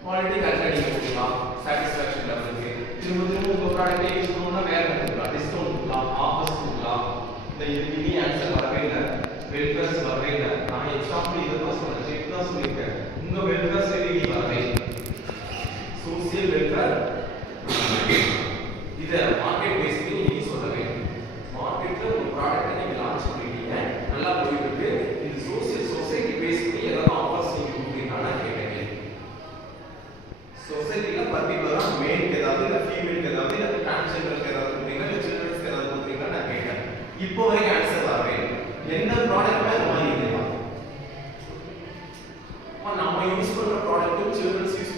quality கரெக்டா நீங்க கொடுக்கலாம் சாட்டிஸ்ஃபேக்ஷன் லெவலுக்கு திரும்ப திரும்ப உங்க ப்ராடக்ட்டை யூஸ் பண்ணனும்னா வேற கொடுக்கலாம் டிஸ்கவுண்ட் கொடுக்கலாம் ஆஃபர்ஸ் கொடுக்கலாம் இந்த இதுக்கு ஆன்சர் வரவே இல்லை வெல்ஃபேர்ஸ் வரவே இல்லை நான் எக்ஸாம்பிள் இதெல்லாம் சொல்றேன் செக் தான் சொல்லியிருக்கேன் உங்க வெல்ஃபேர் சைடு வரவே சோசியல் வெல்ஃபேர் இத மார்க்கெட் பேஸ்க்கு நீங்க சொல்லவே மார்க்கெட்ல ஒரு ப்ராடக்ட்டை நீங்க லான்ச் பண்ணிட்டீங்க நல்லா போயிட்டு இருக்கு இந்த சோசியல் சொசைட்டி பேஸ்க்கு ஏதாவது ஆஃபர்ஸ் நீங்க கொடுத்தீங்கன்னா நான் கேட்கிறேன் சொசைட்டில பர்టిక్యులரா மேலுக்கு ஏதாவது இல்ல ஃபீமேலுக்கு ஏதாவது இல்ல டிரான்ஸ்ஜெண்டருக்கு ஏதாவது கொடுத்தீங்கன்னா இல்ல சில்ட்ரன்ஸ்க்கு ஏதாவது கொடுத்தீங்கன்னா நான் கேட்கிறேன் இப்போ வரைக்கும் ஆன்சர் வரவே எந்த ப்ராடக்ட் அது மாதிரி இல்லையா நம்ம யூஸ் பண்ற ப்ராடக்ட் சில்ட்ரன்ஸ் யூஸ்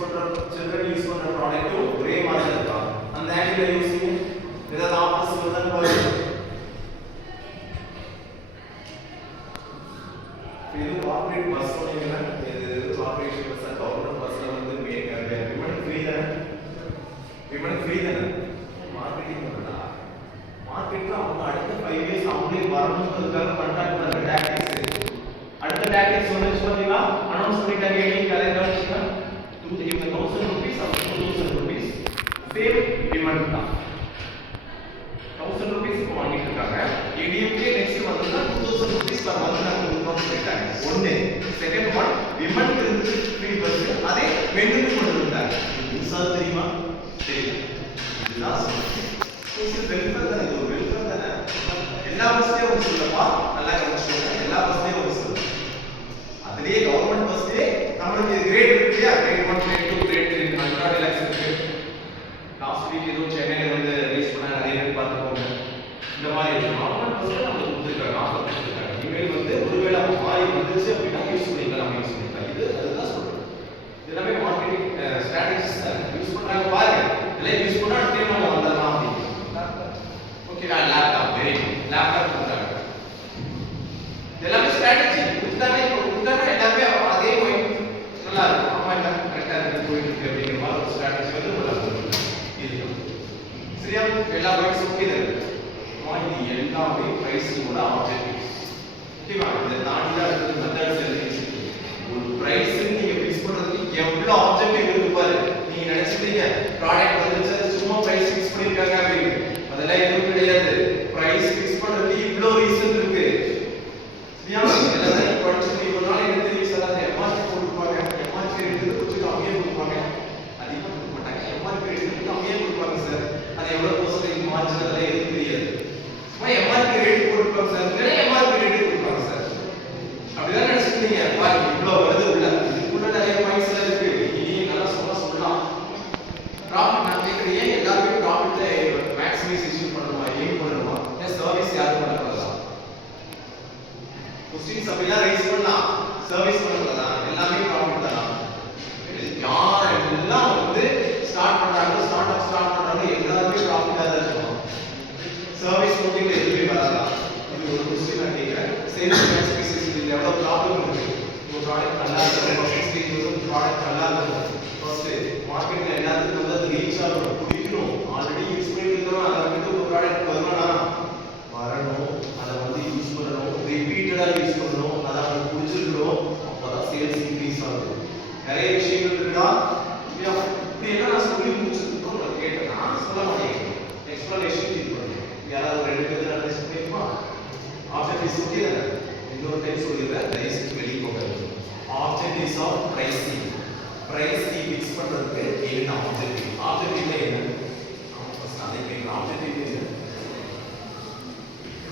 பண்ற ப்ராடக்ட் ஒரே மாதிரி இருக்கா அந்த ஆங்கிள் யூசிங் ஏதாவது ஆஃபர்ஸ் வருதா பாருங்க இது கார்ப்பரேட் பஸ் சொன்னீங்கன்னா இது கார்ப்பரேஷன் பஸ் கவர்மெண்ட் பஸ்ல வந்து விமன் ஃப்ரீ தானே மார்க்கெட்டிங் பண்ணா மார்க்கெட்ல அவங்க அடுத்த 5 இயர்ஸ் அவங்களே வரணும்ன்றதுக்காக கான்டாக்ட் பண்ற டாக்டிக்ஸ் அடுத்த டாக்டிக்ஸ் வந்து சொல்றீங்களா அனௌன்ஸ் பண்ணிட்டாங்க நீங்க கலெக்டர் ஆச்சுனா 2000 rupees or 2000 rupees save women தான் 1000 rupees வாங்கிட்டு இருக்காங்க ஏடிஎம்கே நெக்ஸ்ட் வந்து 2000 rupees per month நான் கொடுக்கணும்னு சொல்லிட்டாங்க ஒண்ணு செகண்ட் ஒன் விமன் இருந்து ஃப்ரீ பஸ் அதே மென்னுக்கு கொண்டு வந்தாங்க இது தெரியுமா தெரியும் இதுதான் சோசியல் வெல்ஃபேர் தான் இது வெல்ஃபேர் தானே எல்லா பஸ்லயும் ஒரு சொல்லப்பா நல்லா கவனிச்சுக்கோங்க எல்லா பஸ்லயும் ஒரு சொல்ல அதுலயே கவர்மெண்ட் பஸ்லயே நம்மளுக்கு கிரேட் இருக்கு இல்லையா கிரேட் 1 கிரேட் 2 கிரேட் 3 100 லாக்ஸ் இருக்கு லாஸ்ட் வீக் ஏதோ சென்னையில வந்து ரிலீஸ் பண்ணாங்க நிறைய பேர் பார்த்துக்கோங்க இந்த மாதிரி கவர்மெண்ட் பஸ்ல நம்ம கொடுத்துருக்காங்க ஆஃபர் கொடுத்துருக்காங்க இமெயில் வந்து ஒருவேளை மாறி வந்துச்சு அப்படின்னா யூஸ் பண்ணிக்கலாம் நம்ம யூஸ் பண்ணிக்கலாம் இது அதுதான் சொல்றேன் எல்லாமே மார்க்கெட்டிங் ஸ்ட்ராட்டஜிஸ் தான் யூஸ் பண்றாங்க பாருங்க இதெல்லாம் யூஸ் பண்ணா அடுத்து நம்ம வந்துடலாம் அப்படின்னு ஓகேவா லேப்டாப் வெரி லேப்டாப் கொடுக்குறாங்க எல்லாமே ஸ்ட்ராட்டஜி கொடுத்தாலே இப்போ கொடுத்தாங்க எல்லாமே அதே மைண்ட் நல்லா இருக்கும் ஆமா எல்லாம் கரெக்டா இருக்கு போயிட்டு இருக்கு அப்படிங்கிற மாதிரி ஒரு ஸ்ட்ராட்டஜி வந்து உள்ள போகுது இது சரியா எல்லா மைண்ட்ஸ் ஓகே தான் இது எல்லாமே பிரைசிங்கோட ஆப்ஜெக்டிவ்ஸ் ஓகேவா இதை தாண்டி தான் அடுத்தது மெத்தட்ஸ் இருக்கு ஒரு பிரைஸ் நீங்க ஃபிக்ஸ் பண்றதுக்கு எவ்வளவு ஆப்ஜெக்டிவ் இருக்கு பாரு நீங்க நினைச்சிட்டீங்க ப்ராடக்ட் வந்துச்சு சும்மா பிரைஸ் ஃபிக்ஸ் பண்ணிருக்காங்க அப்படின்னு அதெல்லாம் எதுவும் கிடையாது பிரைஸ் ஃபிக்ஸ் பண்றதுக்கு இவ்வளவு ரீசன் இருக்கு சரியா எல்லாரும் படிச்சு ஒரு நாள் என்ன தெரியும் சார் எம்ஆர்பி கொடுப்பாங்க எம்ஆர்பி ரேட் கொஞ்சம் கம்மியா கொடுப்பாங்க அதிகமா கொடுக்க மாட்டாங்க எம்ஆர்பி ரேட் கம்மியா கொடுப்பாங்க சார் அது எவ்வளவு பர்சன்டேஜ் மார்ஜின் அதெல்லாம் எதுவும் தெரியாது சும்மா எம்ஆர்பி ரேட் கொடுப்பாங்க சார் நிறைய எம்ஆர்பி ரேட் கொடுப்பாங்க சார் அப்படிதான் நினைச்சிட்டீங்க பாருங்க இவ்வளவு வருது உள்ள இதுக்குள்ள நிறைய பாயிண்ட்ஸ் எல்லாம் இருக்கு இனி நல்லா சொல்லலாம் ப்ராஃபிட் நான் கேட்கிறேன் ஏன் எல்லாருமே ப்ராஃபிட்ல மேக்ஸிமைசேஷன் பண்ணணுமா ஏன் பண்ணணுமா ஏன் சர்வீஸ் யாரும் பண்ணக்கூடாதா கொஸ்டின்ஸ் அப்படிலாம் ரைஸ் பண்ணலாம் சர்வீஸ் பண்ணக்கூடாதா எல்லாமே ப்ராஃபிட் தானா யார் எல்லாம் வந்து ஸ்டார்ட் பண்றாங்க எல்லாருமே ப்ராஃபிட்டா தான் இருக்கும் சர்வீஸ் போட்டிங்க எதுவுமே வராதா இது ஒரு கொஸ்டின் நான் கேட்கிறேன் சேல்ஸ் மேக்ஸிமைசேஷன் இதுல எவ்வளவு ப்ராப்ளம் இருக்கு ஒரு ப்ராடக்ட் நல்லா இருக்கும் ஃபர்ஸ்ட் ஒரு ப்ராடக்ட் நல்லா இருக்கும் ஃபர்ஸ்ட் மார்க்கெட்ல எல்லாத்துக்கும் வந்து அது ரீச் ஆகணும் பிடிக்கணும் ஆல்ரெடி யூஸ் பண்ணிட்டு இருக்கோம் அதை வந்து ஒரு ப்ராடக்ட் வரணும் அதை வந்து யூஸ் பண்ணணும் ரிப்பீட்டடா யூஸ் பண்ணணும் அதை அவங்களுக்கு பிடிச்சிருக்கணும் அப்பதான் சேல்ஸ் இன்க்ரீஸ் ஆகுது நிறைய விஷயங்கள் இருக்குதா இப்படி எல்லாம் நான் சொல்லி முடிச்சிருக்கோம் உங்களுக்கு கேட்டேன் நான் சொல்ல மாட்டேன் எக்ஸ்பிளனேஷன் இது பண்ணுறேன் யாராவது ரெண்டு பேர் நான் டெஸ்ட் பண்ணிப்பா ஆப்ஜெக்ட் ஓகே தானே இன்னொரு டைம் சொல்லிடுறேன் ரைஸ் வெளியே போகிறது object is of pricing price நீ ஃபிக்ஸ் பண்றதுக்கு என்ன ஆப்ஜெக்டிவ் என்ன ஃபர்ஸ்ட் அதை கேட்கலாம் ஆப்ஜெக்டிவ் என்ன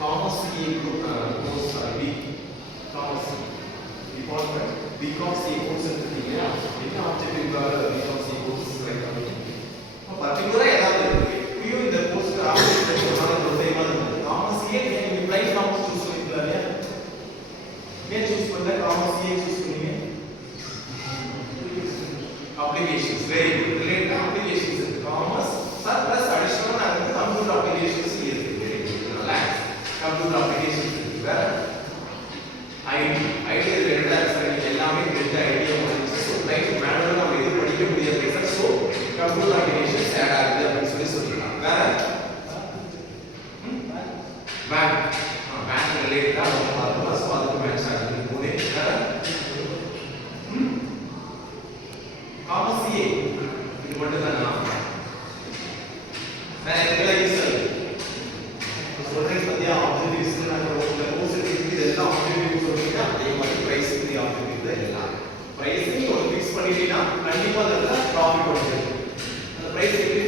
commerce course B commerce department B Com C course எடுத்தீங்க என்ன ஆப்ஜெக்டிவ்காக பிகாம் சி கோர்ஸ் செலக்ட் பண்ணீங்க பர்டிகுலரா ஏதாவது இருக்கு இப்பயும் இந்த கோர்ஸ்க்கு ஆப்ஜெக்டிவ் ஒரு டைமா இருக்கு காமர்ஸ் ஏன் நீங்க பிரைஸ் காமர்ஸ் சூஸ் பண்ணிருக்கீங்க ஏன் சூஸ் பண்ணல காமர்ஸ் ஏன் சூஸ் பண்ணீங்க applications very good related applications in commerce plus additional and computer applications is very good relax computer applications வேற ஐடி related எல்லாமே தெரிஞ்ச ஐடியா வந்து சோ ரைட் மேனுவலா நம்ம இது படிக்க முடியாது சார் சோ கம்ப்யூட்டர் அப்ளிகேஷன்ஸ் ஆட் ஆகுது அப்படி சொல்லலாம் வேற பேங்க் ரிலேட்டடா நம்ம பார்த்தோம் சோ அதுக்கு மேட்ச் ஆகுது மூணே வேற காமர்ஸ் RCA இது மட்டும் தானா நான் இதெல்லாம் யூஸ் ஆகுது சொல்றேன் பத்தியா ஆப்ஜெக்டிவ்ஸ் நான் உங்களுக்கு கோர்ஸ் எடுத்து இதெல்லாம் ஆப்ஜெக்டிவ் சொல்றீங்க அதே மாதிரி பிரைஸ் தி ஆப்ஜெக்டிவ் எல்லாம் பிரைஸ் நீ ஒரு ஃபிக்ஸ் பண்ணிட்டீனா கண்டிப்பா அதுல ப்ராஃபிட் வரும் அந்த பிரைஸ் எப்படி